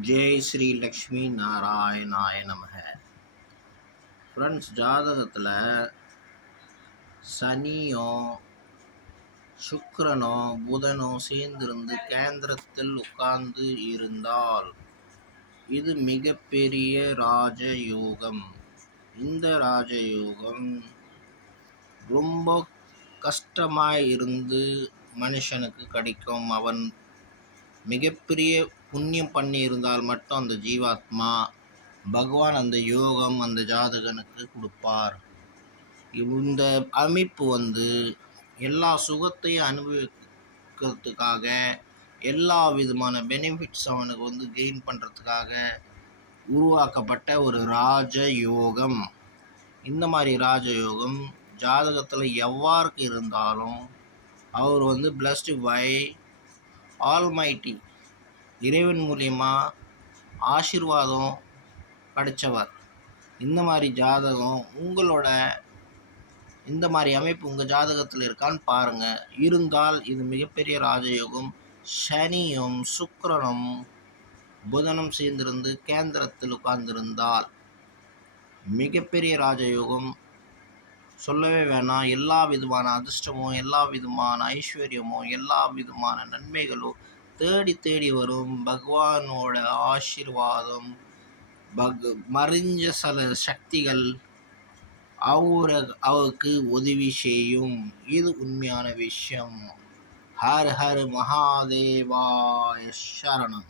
ஜெய் ஸ்ரீ லக்ஷ்மி நாராயணாய நமக. ஃப்ரெண்ட்ஸ், ஜாதகத்தில் சனியோ சுக்கிரனோ புதனோ சேர்ந்திருந்து கேந்திரத்தில் உட்கார்ந்து இருந்தால் இது மிகப்பெரிய ராஜயோகம். இந்த ராஜயோகம் ரொம்ப கஷ்டமாய் இருந்து மனுஷனுக்கு கிடைக்கும். அவன் மிகப்பெரிய புண்ணியம் பண்ணி இருந்தால் மட்டும் அந்த ஜீவாத்மா பகவான் அந்த யோகம் அந்த ஜாதகனுக்கு கொடுப்பார். இந்த அமைப்பு எல்லா சுகத்தையும் அனுபவிக்கிறதுக்காக, எல்லா விதமான பெனிஃபிட்ஸ் அவனுக்கு கெயின் பண்ணுறதுக்காக உருவாக்கப்பட்ட ஒரு ராஜயோகம். இந்த மாதிரி ராஜயோகம் ஜாதகத்தில் எவ்வாறு இருந்தாலும் அவர் பிளஸ்டு பை ஆல்மைட்டி, இறைவன் மூலியமாக ஆசீர்வாதம் கிடைச்சவர். இந்த மாதிரி ஜாதகம் உங்களோட இந்த மாதிரி அமைப்பு உங்கள் ஜாதகத்தில் இருக்கான்னு பாருங்கள். இருந்தால் இது மிகப்பெரிய ராஜயோகம். சனியும் சுக்கிரனும் புதனும் சேர்ந்திருந்து கேந்திரத்தில் உட்கார்ந்திருந்தால் மிகப்பெரிய ராஜயோகம். சொல்லவே வேணாம். எல்லா விதமான அதிர்ஷ்டமும், எல்லா விதமான ஐஸ்வர்யமும், எல்லா விதமான நன்மைகளும் தேடி தேடி வரும். பகவானோட ஆசீர்வாதம், மறைஞ்ச சில சக்திகள் அவருக்கு உதவி செய்யும். இது உண்மையான விஷயம். ஹர் ஹர் மகாதேவாய சரணம்.